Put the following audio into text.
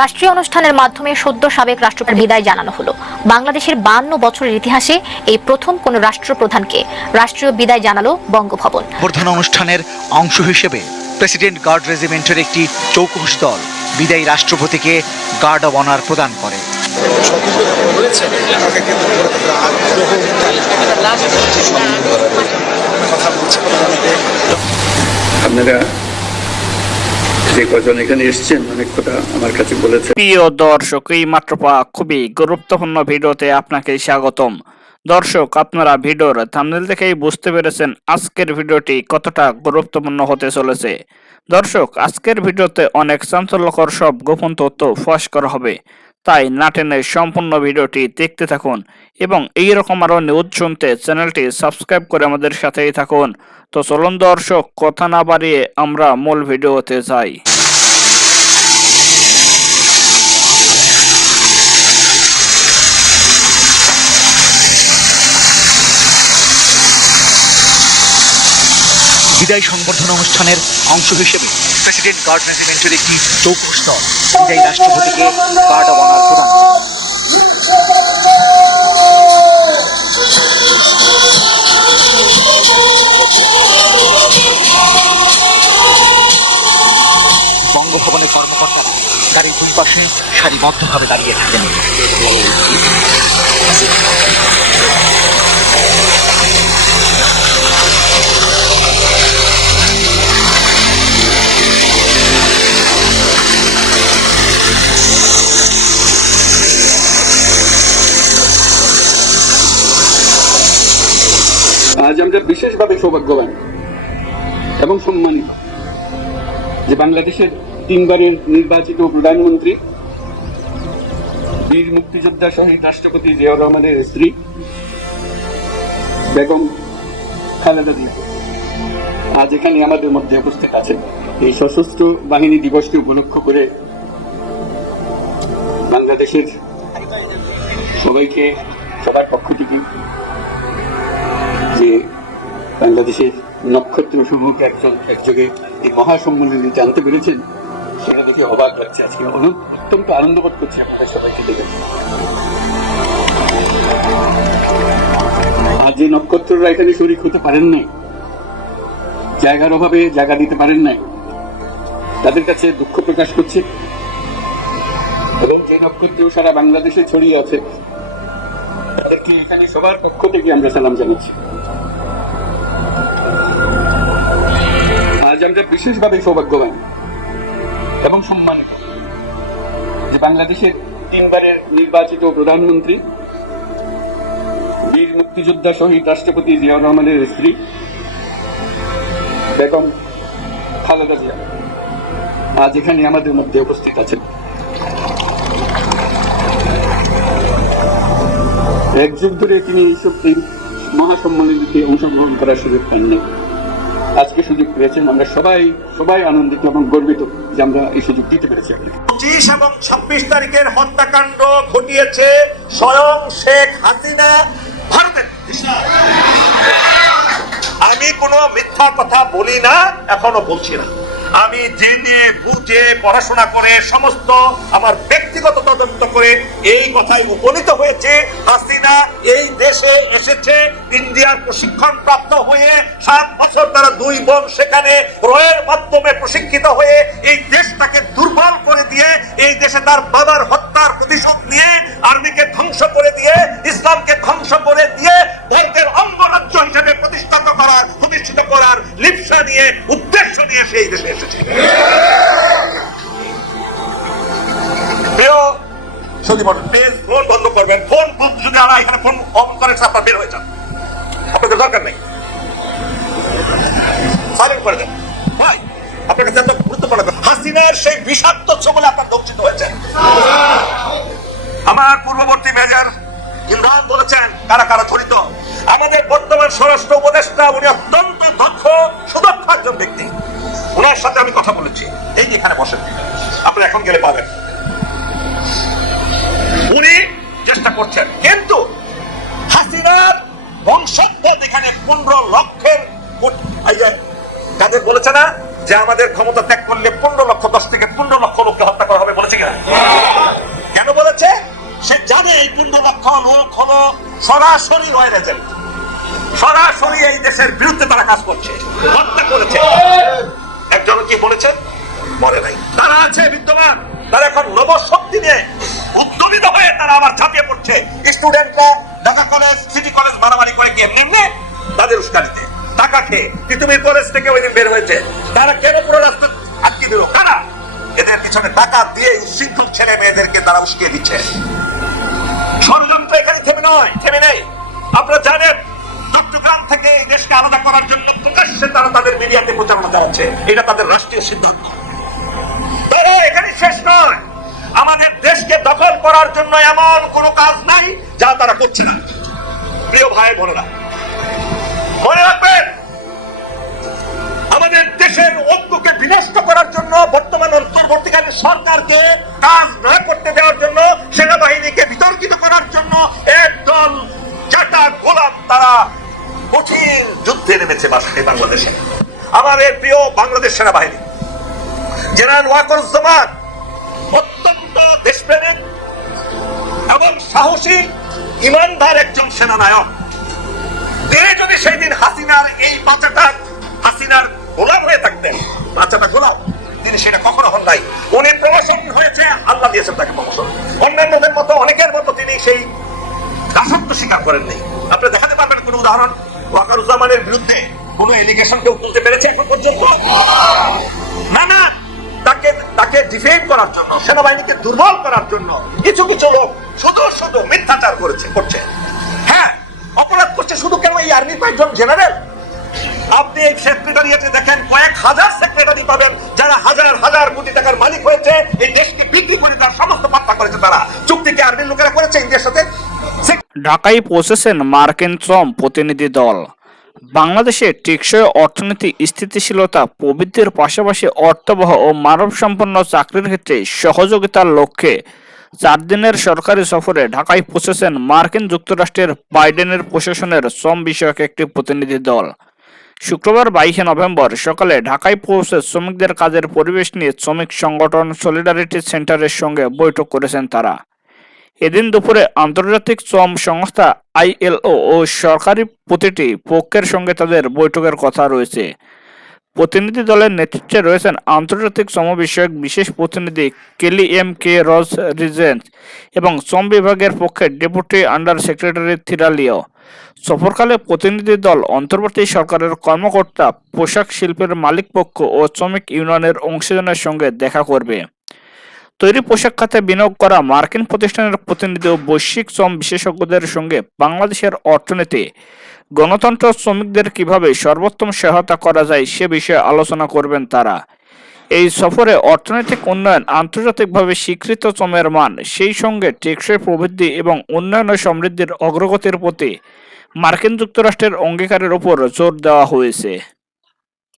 রাষ্ট্রীয় অনুষ্ঠানের মাধ্যমে সদ্য সাবেক রাষ্ট্রপতির বিদায় জানানো হলো। বাংলাদেশের 52 বছরের ইতিহাসে এই প্রথম কোন রাষ্ট্রপ্রধানকে রাষ্ট্রীয় বিদায় জানালো বঙ্গভবন। প্রধান অনুষ্ঠানের অংশ হিসেবে প্রেসিডেন্ট গার্ড রেজিমেন্টের একটি চৌকস দল বিদায়ী রাষ্ট্রপতিকে গার্ড অব অনার প্রদান করে। আপনারা যে কজন এখানে এসেছেন অনেক কথা আমার কাছে বলেছেন। প্রিয় দর্শক, এই মাত্র পাওয়া খুবই গুরুত্বপূর্ণ ভিডিওতে আপনাকে স্বাগতম। দর্শক, আপনারা ভিডিওর থাম্বনেল দেখেই বুঝতে পেরেছেন আজকের ভিডিওটি কতটা গুরুত্বপূর্ণ হতে চলেছে। দর্শক, আজকের ভিডিওতে অনেক চাঞ্চল্যকর সব গোপন তথ্য ফাঁস করা হবে, তাই না টেনে সম্পূর্ণ ভিডিওটি দেখতে থাকুন এবং এইরকম আরো নিউজ শুনতে চ্যানেলটি সাবস্ক্রাইব করে আমাদের সাথেই থাকুন। তো চলুন দর্শক, কথা না বাড়িয়ে আমরা মূল ভিডিওতে যাই। বিদায় সংবর্ধনা অনুষ্ঠানের অংশ হিসেবে প্রেসিডেন্ট গার্ড রেজিমেন্টের একটি চৌকস দল বিদায়ী রাষ্ট্রপতিকে গার্ড অব অনার প্রদান করে। বঙ্গভবনের কর্মকর্তারা গাড়ির দুই পাশে সারিবদ্ধভাবে দাঁড়িয়ে থাকেন। আজ আমরা বিশেষভাবে সৌভাগ্যবান এবং সম্মানিত যে বাংলাদেশের তিনবারের নির্বাচিত প্রধানমন্ত্রী বীর মুক্তিযোদ্ধা শহীদ রাষ্ট্রপতি জিয়াউর রহমানের স্ত্রী বেগম খালেদা জিয়া আজ এখানে আমাদের মধ্যে উপস্থিত আছেন। এই সশস্ত্র বাহিনী দিবসকে উপলক্ষ করে বাংলাদেশের সবাইকে সবার পক্ষ থেকে যে বাংলাদেশের নক্ষত্র সমূহকে একযোগে এই মহাসম্মেলনে জানতে পেরেছেন, সেটা দেখে অবাক লাগছে। আজকে অত্যন্ত আনন্দ বোধ করছি আপনাদের সবাইকে দেখে। আর যে নক্ষত্ররা এখানে শরীক হতে পারেন নাই, জায়গার অভাবে জায়গা দিতে পারেন নাই, তাদের কাছে দুঃখ প্রকাশ করছে। এবং যে নক্ষত্র সারা বাংলাদেশে ছড়িয়ে আছে, তাদেরকে এখানে সবার পক্ষ থেকে আমরা সালাম জানাচ্ছি। আজ আমরা বিশেষভাবে সৌভাগ্যবান এবং সম্মানিত যে বাংলাদেশের তিনবারের নির্বাচিত প্রধানমন্ত্রী বীর মুক্তিযোদ্ধা শহীদ রাষ্ট্রপতি জিয়াউর রহমানের স্ত্রী বেগম খালেদা জিয়া আজ এখানে আমাদের মধ্যে উপস্থিত আছেন। এক যুগ ধরে তিনি এইসব মহাসম্মেলনে অংশগ্রহণ করার সুযোগ পাননি, আজকে সুযোগ পেয়েছেন। আমরা সবাই আনন্দিত এবং গর্বিত যে আমরা এই সুযোগ দিতে পেরেছি। 25 এবং 26 তারিখের হত্যাকাণ্ড ঘটিয়েছে স্বয়ং শেখ হাসিনা ভারতের। আমি কোনো মিথ্যা কথা বলি না, এখনো বলছি না। আমি জেনে বুঝে পড়াশোনা করে সমস্ত আমার ব্যক্তিগত তদন্ত করে এই কথাই উপনীত হয়েছে, হাসিনা এই দেশে এসেছে ইন্ডিয়ার প্রশিক্ষণ প্রাপ্ত হয়ে 7 বছর তারা 2 বোন সেখানে রয়ের মাধ্যমে প্রশিক্ষিত হয়ে এই দেশটাকে দুর্বল করে দিয়ে এই দেশে তার বাবার হত্যার প্রতিশোধ নিয়ে আর্মিকে ধ্বংস করে দিয়ে ইসলামকে ধ্বংস করে দিয়ে ভারতের অঙ্গরাজ্য হিসেবে প্রতিষ্ঠিত করার লিপ্সা নিয়ে উদ্দেশ্য নিয়ে সেই দেশে এসেছে। ফোন বন্ধ করবেন, ফোন যদি আমরা এখানে ফোন অন করে আপনার বের হয়ে যান, আপনাদের দরকার নেই, সাইলেন্ট করে দেন। ভাই, আপনার কাছে এত গুরুত্বপূর্ণ হাসিনার সেই বিষাক্ত ছবলে আপনার দংশিত হয়েছে। আমার পূর্ববর্তী মেজর ইমরান বলেছেন কারা কারা জড়িত। আমাদের বর্তমান স্বরাষ্ট্র উপদেষ্টা, উনি অত্যন্ত দক্ষ সুদক্ষ একজন ব্যক্তি, ওনার সাথে আমি কথা বলেছি। এই যে এখানে বসেন, আপনি এখন গেলে পাবেন। উনি চেষ্টা করছেন, কিন্তু হাসিনার বংশোদ্ভূত এখানে 15 লক্ষের তাদের বলেছে না যে আমাদের ক্ষমতা ত্যাগ করলে 15 লক্ষ 10 থেকে 15 লক্ষ লোককে হত্যা করা হবে বলেছে। কিনা? কেন বলেছে? সে জানে এই 15 লক্ষ লোক হলো সরাসরি রয়্যাল এজেন্ট, সরাসরি এই দেশের বিরুদ্ধে তারা কাজ করছে, হত্যা করেছে। একজন কি বলেছে? বলে নাই। তারা আছে বিদ্যমান, তারা এখন নবশক্তি নিয়ে উদ্যমিত হয়ে তারা আবার ঝাঁপিয়ে পড়ছে। স্টুডেন্টরা ঢাকা কলেজ, সিটি কলেজ মারামারি করে কি এমনি তাদের উস্কানিতে টাকা খেয়ে পৃথিবীর কলেজ থেকে ওই দিন বের হয়েছে। তারা কেন পুরো রাস্তা আটকে দিল? কারা? এদের পিছনে টাকা দিয়ে উশৃঙ্খল ছেলে মেয়েদেরকে তারা উস্কিয়ে দিচ্ছে। ষড়যন্ত্র এখানে থেমে নেই। আপনারা জানেন চট্টগ্রাম থেকে এই দেশকে আলাদা করার জন্য প্রকাশ্যে তারা তাদের মিডিয়াতে প্রচারণা চালাচ্ছে। এটা তাদের রাষ্ট্রীয় সিদ্ধান্ত। তারা এখানে শেষ নয়, আমাদের দেশকে দখল করার জন্য এমন কোনো কাজ নাই যা তারা করছে না। প্রিয় ভাই বোনেরা, মনে রাখবেন, আমাদের দেশের ঐক্যকে বিনষ্ট করার জন্য বর্তমান অন্তর্বর্তীকালীন সরকারকে কাজ না করতে দেওয়ার জন্য, সেনাবাহিনীকে বিতর্কিত করার জন্য একদল চাটা গোলাম তারা কঠিন যুদ্ধে নেমেছে বাংলাদেশে। আমাদের প্রিয় বাংলাদেশ সেনাবাহিনী, জেনারেল ওয়াকারুজ্জামান অত্যন্ত দেশপ্রেমিক এবং সাহসী ইমানদার একজন সেনানায়ক। তিনি যদি সেই দিন হাসিনার গোলাম হয়ে থাকতেন, বাচ্চাটা গোলাম, তিনি সেটা কখনো হন নাই। উনি প্রমোশন হয়েছে, আল্লাহ দিয়েছেন তাকে প্রমোশন। অন্যান্যদের মতো, অনেকের মতো তিনি সেই দাসত্ব স্বীকার করেননি। আপনি দেখাতে পারবেন কোন উদাহরণ ওয়াকারুজ্জামানের বিরুদ্ধে কোন এলিগেশন কেউ তুলতে পেরেছে এখন পর্যন্ত? না, তাকে ডিফেন্ড করার জন্য, সেনাবাহিনীকে দুর্বল করার জন্য কিছু লোক শুধু মিথ্যাচার করছে। হ্যাঁ, অপরাধ করছে শুধু কেন এই আর্মির কয়েকজন জেনারেল? আপনি এই সেক্রেটারিয়েটে দেখেন কয়েক হাজার সেক্রেটারি পাবেন যারা হাজার কোটি টাকার মালিক হয়েছে, এই দেশকে বিক্রি করে তার সমস্ত পাত্তা করেছে। তারা চুক্তিকে আর্মির লোকেরা করেছে ইন্ডিয়ার সাথে। ঢাকায় পৌঁছেছেন মার্কিন শ্রম প্রতিনিধি দল। বাংলাদেশে টেকসই অর্থনীতি, স্থিতিশীলতা প্রবৃদ্ধির পাশাপাশি অর্থবহ ও মানবসম্পন্ন চাকরির ক্ষেত্রে সহযোগিতার লক্ষ্যে 4 দিনের সরকারি সফরে ঢাকায় পৌঁছেছেন মার্কিন যুক্তরাষ্ট্রের বাইডেনের প্রশাসনের শ্রম বিষয়ক একটি প্রতিনিধি দল। শুক্রবার 22 নভেম্বর সকালে ঢাকায় পৌঁছে শ্রমিকদের কাজের পরিবেশ নিয়ে শ্রমিক সংগঠন সলিডারিটি সেন্টারের সঙ্গে বৈঠক করেছেন তারা। এদিন দুপুরে আন্তর্জাতিক শ্রম সংস্থা ILO ও সরকারি প্রতিটি পক্ষের সঙ্গে তাদের বৈঠকের কথা রয়েছে। প্রতিনিধি দলের নেতৃত্বে রয়েছেন আন্তর্জাতিক শ্রম বিষয়ক বিশেষ প্রতিনিধি কেলি কে রজ রিজেন্স এবং শ্রম বিভাগের পক্ষে ডেপুটি আন্ডার সেক্রেটারি থিরালিও। সফরকালে প্রতিনিধি দল অন্তর্বর্তী সরকারের কর্মকর্তা, পোশাক শিল্পের মালিক পক্ষ ও শ্রমিক ইউনিয়নের অংশীজনের সঙ্গে দেখা করবে। তৈরি পোশাক খাতে বিনিয়োগ করা মার্কিন প্রতিষ্ঠানের প্রতিনিধি ও বৈশ্বিক শ্রম বিশেষজ্ঞদের সঙ্গে বাংলাদেশের অর্থনীতি, গণতন্ত্র, শ্রমিকদের কিভাবে সর্বোত্তম সহায়তা করা যায় সে বিষয়ে আলোচনা করবেন তারা। এই সফরে অর্থনৈতিক উন্নয়ন, আন্তর্জাতিকভাবে স্বীকৃত শ্রমের মান, সেই সঙ্গে টেকসই প্রবৃদ্ধি এবং উন্নয়ন ও সমৃদ্ধির অগ্রগতির প্রতি মার্কিন যুক্তরাষ্ট্রের অঙ্গীকারের উপর জোর দেওয়া হয়েছে।